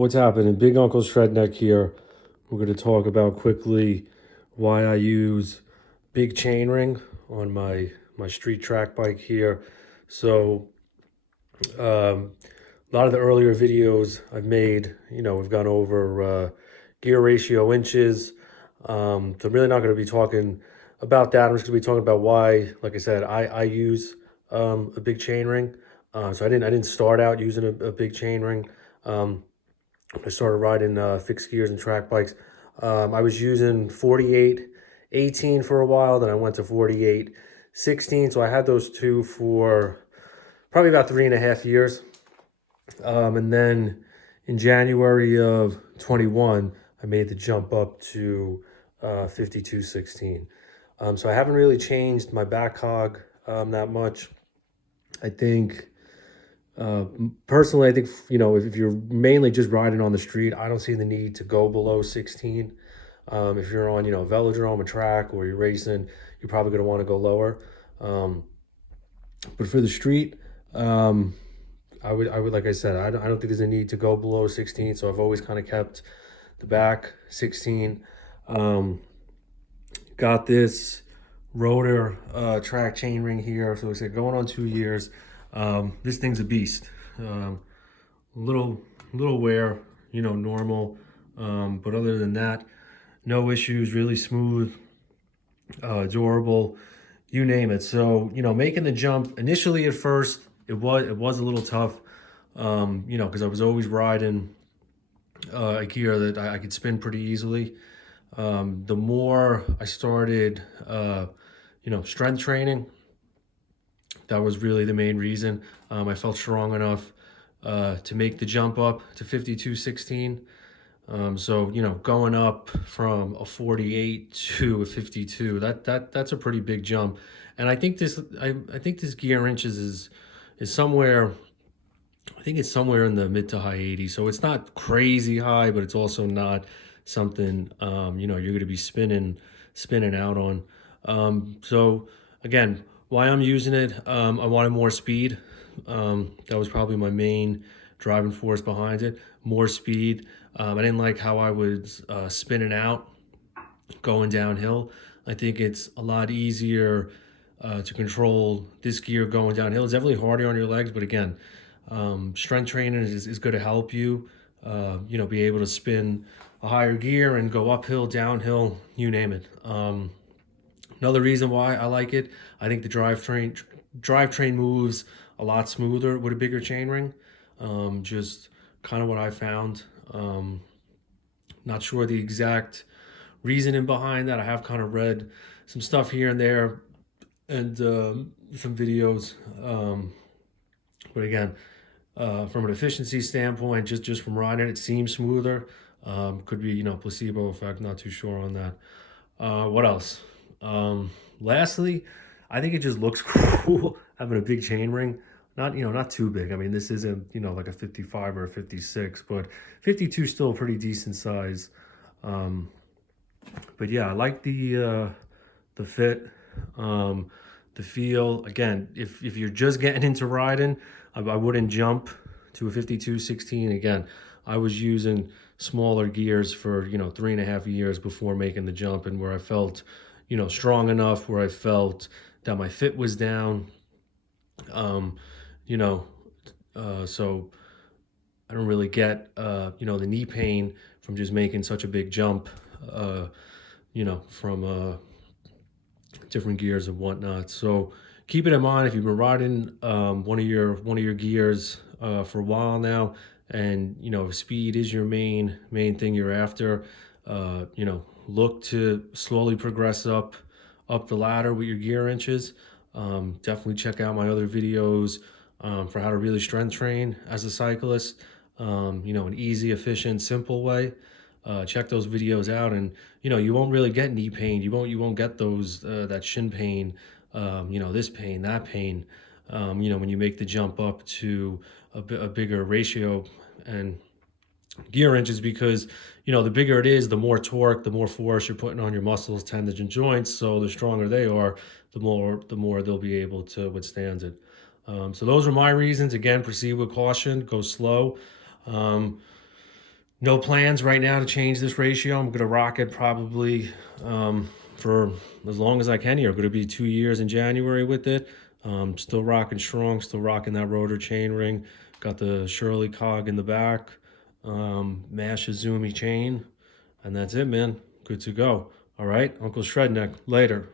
What's happening? Big Uncle Shredneck here. We're going to talk about quickly why I use big chainring on my street track bike here. So a lot of the earlier videos I've made, we've gone over gear ratio inches. So I'm really not going to be talking about that. I'm just going to be talking about why, like I said, I use a big chainring. So I didn't start out using a big chainring. Um, I started riding fixed gears and track bikes. I was using 48/18 for a while, then I went to 48/16. So I had those two for probably about 3.5 years. And then in January of 21, I made the jump up to 52/16. So I haven't really changed my back hog that much. I think personally, I think if you're mainly just riding on the street, I don't see the need to go below 16. If you're on velodrome, a track, or you're racing, you're probably going to want to go lower. But for the street, I would like I said, I don't think there's a need to go below 16. So I've always kind of kept the back 16. Got this rotor track chain ring here. So it's going on 2 years. This thing's a beast. Little wear, normal. But other than that, no issues. Really smooth, durable, you name it. So making the jump initially at first, it was a little tough. Because I was always riding a gear that I could spin pretty easily. The more I started, strength training, that was really the main reason. I felt strong enough to make the jump up to 52/16. So going up from a 48 to a 52, that's a pretty big jump. And I think this gear inches is somewhere. I think it's somewhere in the mid to high 80s. So it's not crazy high, but it's also not something you're going to be spinning out on. So again, why I'm using it, I wanted more speed. That was probably my main driving force behind it. More speed. I didn't like how I was spinning out going downhill. I think it's a lot easier to control this gear going downhill. It's definitely harder on your legs, but again, strength training is going to help you, be able to spin a higher gear and go uphill, downhill, you name it. Another reason why I like it, I think the drivetrain moves a lot smoother with a bigger chainring. Just kind of what I found. Not sure the exact reasoning behind that. I have kind of read some stuff here and there and some videos. But again, from an efficiency standpoint, just from riding it seems smoother. Could be placebo effect, not too sure on that. What else? Lastly, I think it just looks cool having a big chain ring. Not too big. I mean, this isn't like a 55 or a 56, but 52 is still a pretty decent size. But yeah, I like the fit, the feel. Again, if you're just getting into riding, I wouldn't jump to a 52/16. Again, I was using smaller gears for 3.5 years before making the jump, and where I felt strong enough, where I felt that my fit was down. So I don't really get the knee pain from just making such a big jump, from different gears and whatnot. So keep it in mind if you've been riding one of your gears for a while now, and if speed is your main thing you're after. Look to slowly progress up the ladder with your gear inches. Definitely check out my other videos for how to really strength train as a cyclist. An easy, efficient, simple way. Check those videos out, and you won't really get knee pain. You won't get those that shin pain. This pain, that pain. When you make the jump up to a bigger ratio and gear inches, because the bigger it is, the more torque, the more force you're putting on your muscles, tendons, and joints. So the stronger they are, the more they'll be able to withstand it. So those are my reasons. Again, proceed with caution, go slow. No plans right now to change this ratio. I'm gonna rock it probably for as long as I can here. Gonna be 2 years in January with it. Still rocking strong, still rocking that rotor chain ring. Got the Shirley cog in the back, Mash Izumi chain, and that's it, man. Good to go. All right, Uncle Shredneck, later.